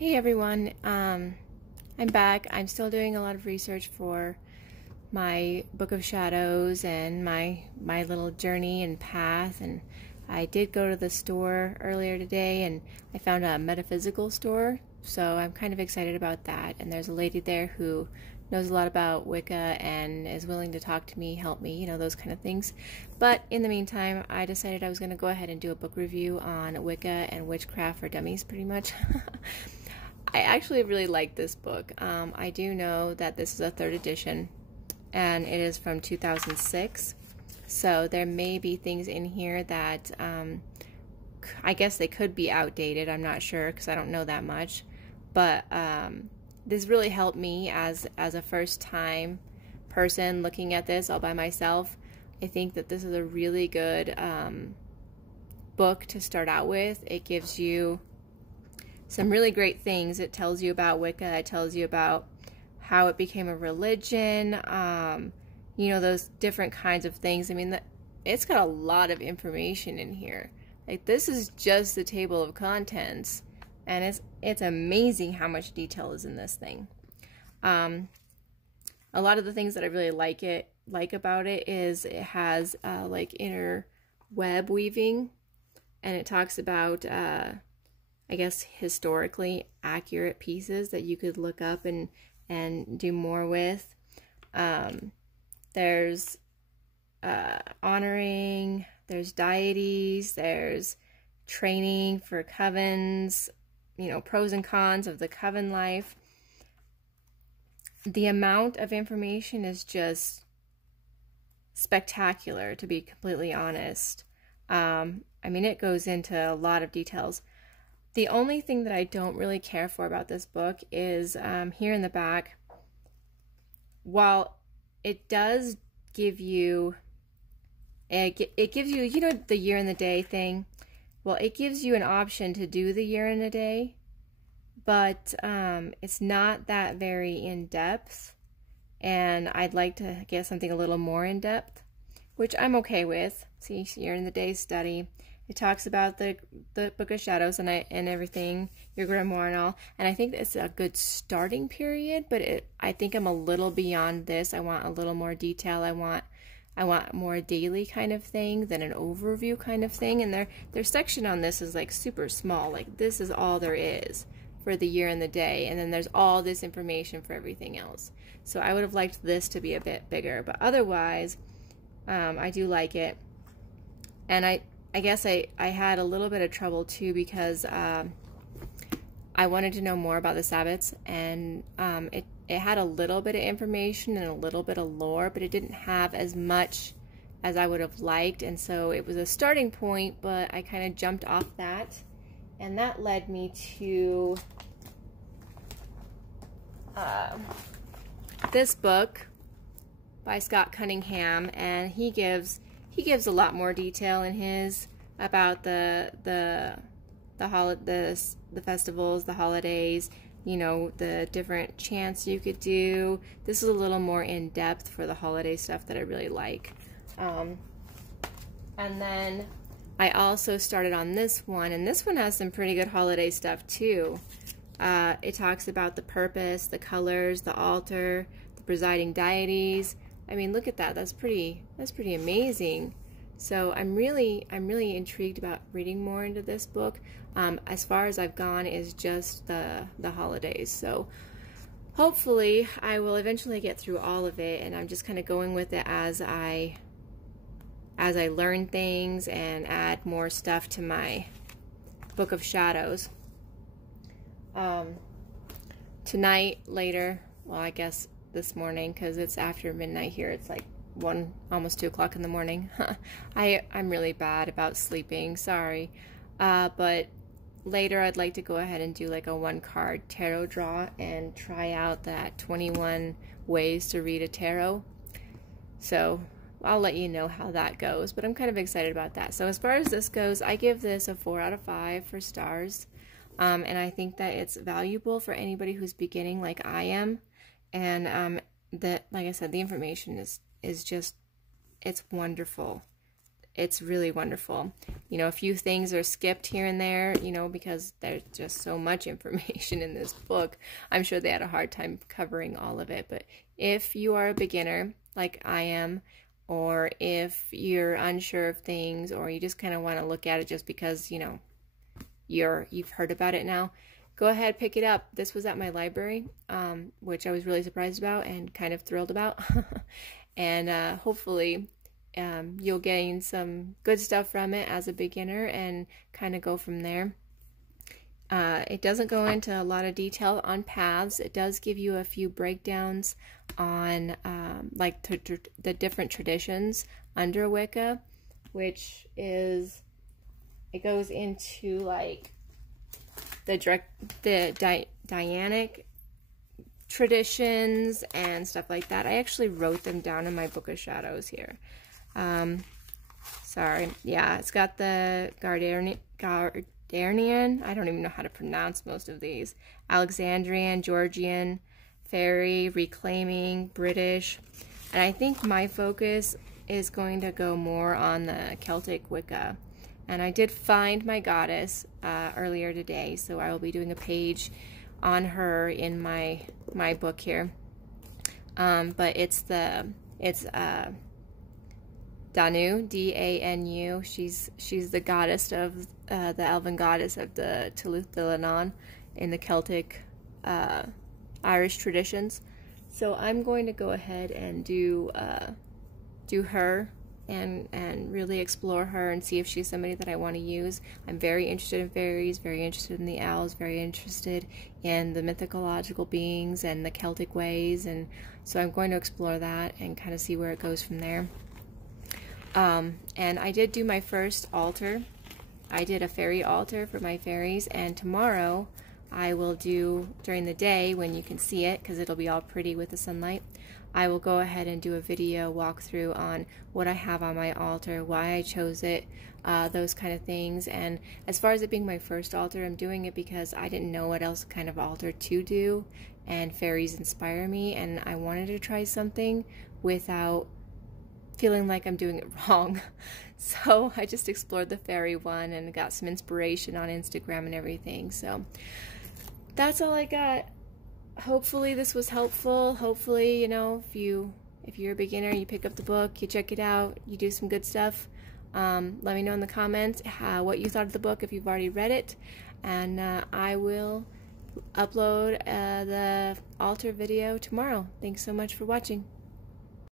Hey everyone, I'm back. I'm still doing a lot of research for my Book of Shadows and my little journey and path, and I did go to the store earlier today and I found a metaphysical store, so I'm kind of excited about that. And there's a lady there who knows a lot about Wicca and is willing to talk to me, help me, those kind of things. But in the meantime, I decided I was going to go ahead and do a book review on Wicca and witchcraft for dummies, pretty much. I actually really like this book. I do know that this is a 3rd edition and it is from 2006. So there may be things in here that I guess they could be outdated. I'm not sure because I don't know that much. But this really helped me as a first-time person looking at this all by myself. I think that this is a really good book to start out with. It gives you some really great things. It tells you about Wicca. It tells you about how it became a religion, those different kinds of things. I mean, it's got a lot of information in here. Like, this is just the table of contents, and it's amazing how much detail is in this thing. A lot of the things that I really like about it is it has like inner web weaving, and it talks about I guess historically accurate pieces that you could look up and do more with. There's honoring, there's deities, there's training for covens, pros and cons of the coven life. The amount of information is just spectacular, to be completely honest. I mean, it goes into a lot of details. The only thing that I don't really care for about this book is here in the back, while it does give you, it gives you, the year and the day thing. Well, it gives you an option to do the year and a day, but it's not that very in-depth, and I'd like to get something a little more in-depth, which I'm okay with. See, year and the day study. It talks about the Book of Shadows and everything, your grimoire and all, and I think it's a good starting period. But I think I'm a little beyond this. I want a little more detail. I want more daily kind of thing than an overview kind of thing. And their section on this is like super small. Like, this is all there is for the year and the day, and then there's all this information for everything else. So I would have liked this to be a bit bigger, but otherwise, I do like it. And I guess I had a little bit of trouble too because I wanted to know more about the Sabbats, and it had a little bit of information and a little bit of lore, but it didn't have as much as I would have liked, and so it was a starting point, but I kind of jumped off that, and that led me to this book by Scott Cunningham, and he gives a lot more detail in his about the festivals, the holidays, the different chants you could do. This is a little more in depth for the holiday stuff that I really like. And then I also started on this one, and this one has some pretty good holiday stuff too. It talks about the purpose, the colors, the altar, the presiding deities. I mean, look at that. That's pretty amazing. So I'm really intrigued about reading more into this book. As far as I've gone is just the holidays. So hopefully I will eventually get through all of it, and I'm just kind of going with it as I learn things and add more stuff to my Book of Shadows. Tonight, later, well, I guess this morning, because it's after midnight here, it's like almost 2 o'clock in the morning. I'm really bad about sleeping, sorry. But later I'd like to go ahead and do like a 1-card tarot draw and try out that 21 ways to read a tarot. So I'll let you know how that goes, but I'm kind of excited about that. So as far as this goes, I give this a 4 out of 5 for stars. And I think that it's valuable for anybody who's beginning like I am. And like I said, the information is just, it's wonderful. it's really wonderful. You know, a few things are skipped here and there, you know, because there's just so much information in this book. I'm sure they had a hard time covering all of it, but if you are a beginner like I am, or if you're unsure of things, or you just kind of want to look at it just because, you know, you've heard about it now, go ahead, pick it up. This was at my library, which I was really surprised about and kind of thrilled about. And hopefully you'll gain some good stuff from it as a beginner and kind of go from there. It doesn't go into a lot of detail on paths. It does give you a few breakdowns on like the different traditions under Wicca, which is, it goes into like the Dianic traditions and stuff like that. I actually wrote them down in my Book of Shadows here. Sorry. Yeah, it's got the Gardnerian, I don't even know how to pronounce most of these. Alexandrian, Georgian, Fairy, Reclaiming, British. And I think my focus is going to go more on the Celtic Wicca. And I did find my goddess earlier today, so I will be doing a page on her in my book here. But it's Danu, D-A-N-U. She's the goddess of the elven goddess of the Tuluthilanan in the Celtic Irish traditions. So I'm going to go ahead and do her and really explore her and see if she's somebody that I want to use. I'm very interested in fairies, very interested in the owls, very interested in the mythological beings and the Celtic ways, and so I'm going to explore that and kind of see where it goes from there. And I did do my first altar. I did a fairy altar for my fairies, and tomorrow I will do, during the day when you can see it, because it'll be all pretty with the sunlight, I will go ahead and do a video walkthrough on what I have on my altar, why I chose it, those kind of things. And as far as it being my first altar, I'm doing it because I didn't know what else kind of altar to do, and fairies inspire me, and I wanted to try something without feeling like I'm doing it wrong. So I just explored the fairy one and got some inspiration on Instagram and everything. So that's all I got. Hopefully this was helpful. Hopefully, you know, if you're a beginner, you pick up the book, you check it out, you do some good stuff. Let me know in the comments what you thought of the book if you've already read it, and I will upload the altar video tomorrow. Thanks so much for watching.